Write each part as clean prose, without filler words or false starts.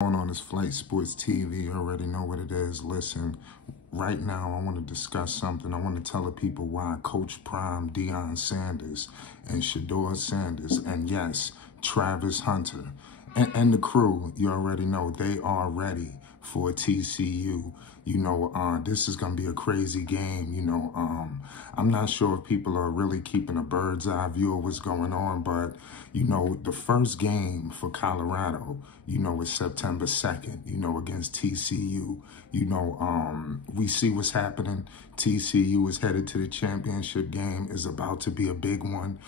On this Flight Sports TV, you already know what it is. Listen, right now I want to discuss something. I want to tell the people why Coach Prime, Deion Sanders, and Shedeur Sanders, and yes, Travis Hunter, and the crew, you already know, they are ready for TCU. This is going to be a crazy game. I'm not sure if people are really keeping a bird's eye view of what's going on, but, the first game for Colorado, is September 2nd, against TCU. We see what's happening. TCU is headed to the championship game, is about to be a big one.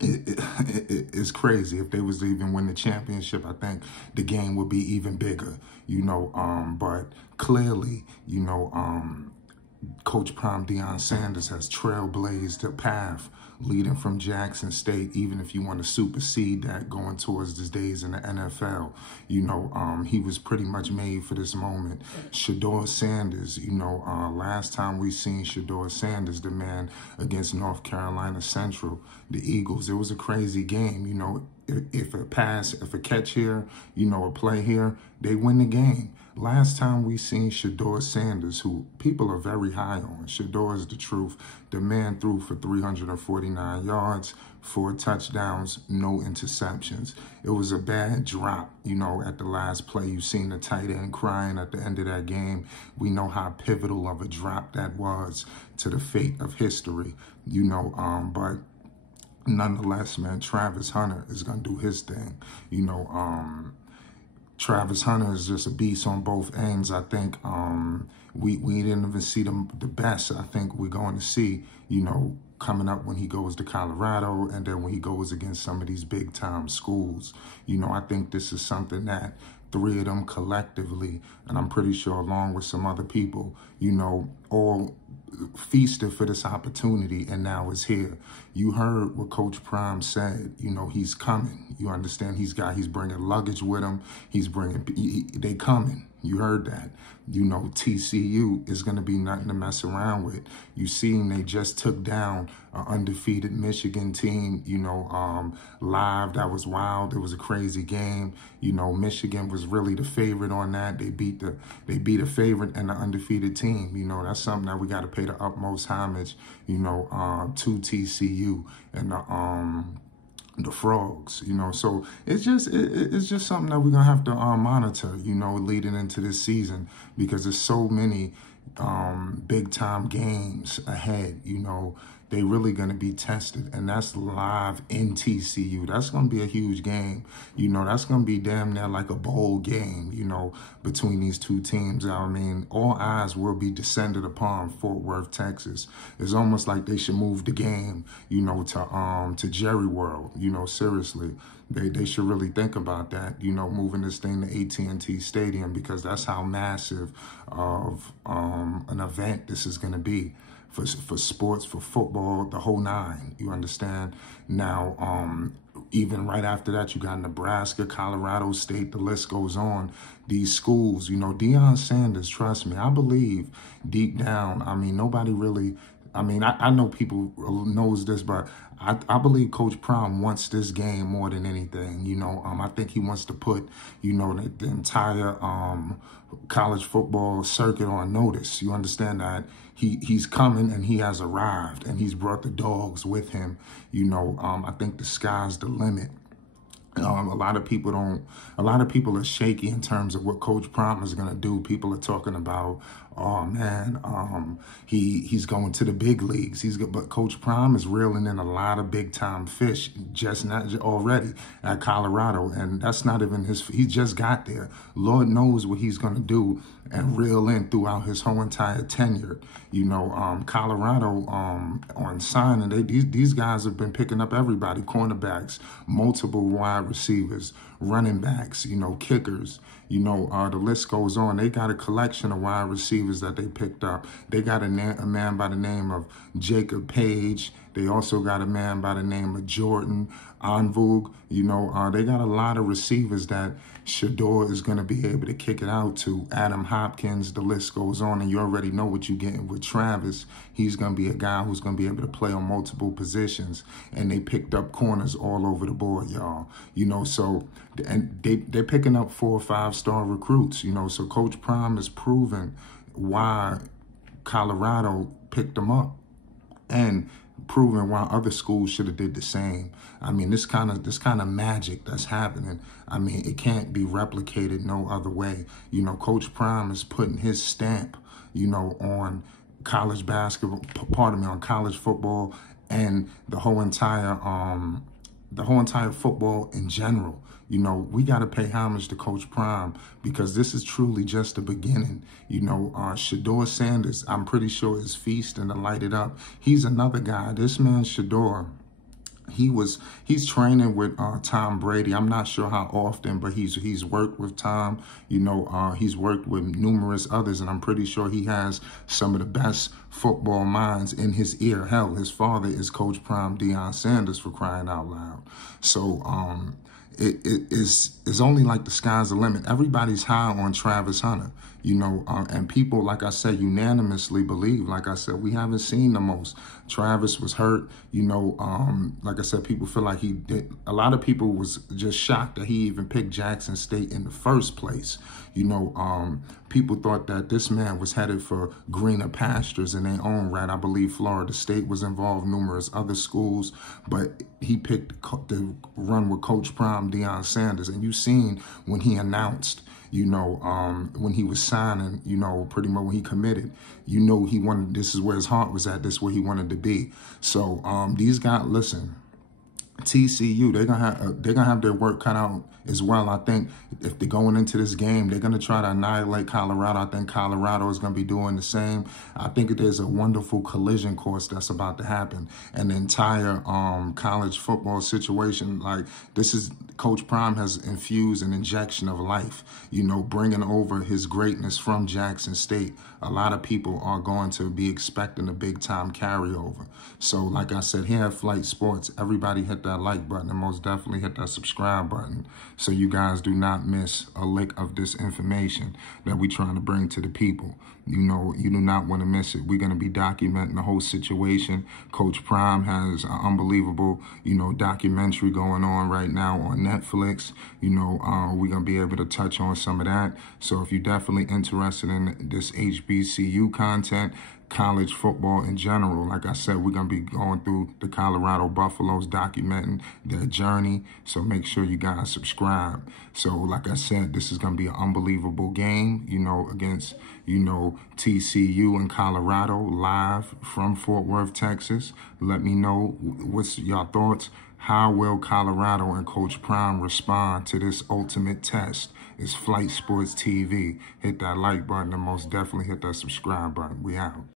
It's crazy. If they was to even win the championship, I think the game would be even bigger, but clearly, Coach Prime Deion Sanders has trailblazed a path leading from Jackson State, even if you want to supersede that going towards his days in the NFL. He was pretty much made for this moment. Shedeur Sanders, last time we seen Shedeur Sanders, the man against North Carolina Central, the Eagles, it was a crazy game. If a catch here, a play here, they win the game. Last time we seen Shedeur Sanders, who people are very high on. Shedeur is the truth. The man threw for 349 yards, 4 touchdowns, no interceptions. It was a bad drop, at the last play. You seen the tight end crying at the end of that game. We know how pivotal of a drop that was to the fate of history, but nonetheless, man, Travis Hunter is going to do his thing. Travis Hunter is just a beast on both ends. I think we didn't even see the best I think we're going to see, coming up when he goes to Colorado and then when he goes against some of these big-time schools. I think this is something that 3 of them collectively, and I'm pretty sure along with some other people, all feasted for this opportunity, and now it's here. You heard what Coach Prime said. He's coming. You understand? He's bringing luggage with him. They coming. You heard that. TCU is going to be nothing to mess around with. You seen they just took down an undefeated Michigan team, live. That was wild. It was a crazy game. Michigan was really the favorite on that. They beat a favorite and the undefeated team. That's something that we got to pay the utmost homage, to TCU and the Frogs, so it's just something that we're gonna have to monitor, leading into this season, because there's so many big time games ahead. They really gonna be tested, and that's live in TCU. That's gonna be a huge game. That's gonna be damn near like a bowl game, between these two teams. I mean, all eyes will be descended upon Fort Worth, Texas. It's almost like they should move the game, to Jerry World. Seriously. They should really think about that, moving this thing to AT&T Stadium, because that's how massive of an event this is going to be for sports, for football, the whole nine. You understand? Now, even right after that, you got Nebraska, Colorado State, the list goes on. These schools, Deion Sanders, trust me, I believe deep down, nobody really, I know people knows this, but I believe Coach Prime wants this game more than anything. I think he wants to put, the entire college football circuit on notice. You understand that he's coming and he has arrived and he's brought the dogs with him. I think the sky's the limit. A lot of people are shaky in terms of what Coach Prime is going to do. People are talking about, oh man, he's going to the big leagues. But Coach Prime is reeling in a lot of big time fish, not already at Colorado, and that's not even he just got there. Lord knows what he's going to do and reel in throughout his whole entire tenure. Colorado on signing, these guys have been picking up everybody, cornerbacks, multiple wide receivers, running backs, kickers, the list goes on. They got a collection of wide receivers that they picked up. They got a man by the name of Jacob Page. They also got a man by the name of Jordan Anvug. They got a lot of receivers that Shedeur is going to be able to kick it out to. Adam Hopkins, the list goes on, and you already know what you're getting with Travis. He's going to be a guy who's going to be able to play on multiple positions, and they picked up corners all over the board, y'all. So and they're picking up 4 or 5-star recruits, you know. So Coach Prime is proving why Colorado picked them up, and proving why other schools should have did the same. I mean, this kind of magic that's happening, I mean, it can't be replicated no other way. You know, Coach Prime is putting his stamp, you know, on college basketball, on college football, and the whole entire football in general. You know, we got to pay homage to Coach Prime, because this is truly just the beginning. You know, Shedeur Sanders, I'm pretty sure is feasting to light it up. He's another guy. This man, Shedeur, he's training with Tom Brady. I'm not sure how often, but he's worked with Tom. You know, he's worked with numerous others, and I'm pretty sure he has some of the best football minds in his ear. Hell, his father is Coach Prime, Deion Sanders, for crying out loud. So it's only like the sky's the limit. Everybody's high on Travis Hunter, you know, and people, like I said, unanimously believe, like I said, we haven't seen the most. Travis was hurt, you know, like I said, people feel like he did. A lot of people was just shocked that he even picked Jackson State in the first place. You know, people thought that this man was headed for greener pastures in their own right. I believe Florida State was involved, numerous other schools, but he picked to run with Coach Prime, Deion Sanders. And you seen when he announced, you know, when he was signing, you know, pretty much when he committed, you know, he wanted, this is where his heart was at, this is where he wanted to be. So these guys, listen, TCU, they're gonna have their work cut out as well. I think if they're going into this game, they're gonna try to annihilate Colorado. I think Colorado is gonna be doing the same. I think there's a wonderful collision course that's about to happen, and the entire college football situation. Like, this is, Coach Prime has infused an injection of life. You know, bringing over his greatness from Jackson State. A lot of people are going to be expecting a big time carryover. So, like I said, here at Flight Sports, everybody hit that like button, and most definitely hit that subscribe button, so you guys do not miss a lick of this information that we're trying to bring to the people. You know, you do not want to miss it. We're going to be documenting the whole situation. Coach Prime has an unbelievable, you know, documentary going on right now on Netflix. You know, we're going to be able to touch on some of that. So if you're definitely interested in this HBCU content, college football in general, like I said, we're going to be going through the Colorado Buffaloes, documenting their journey. So make sure you guys subscribe. So like I said, this is going to be an unbelievable game, you know, against, you know, TCU in Colorado, live from Fort Worth, Texas. Let me know what's your thoughts. How will Colorado and Coach Prime respond to this ultimate test? It's Flight Sports TV. Hit that like button, and most definitely hit that subscribe button. We out.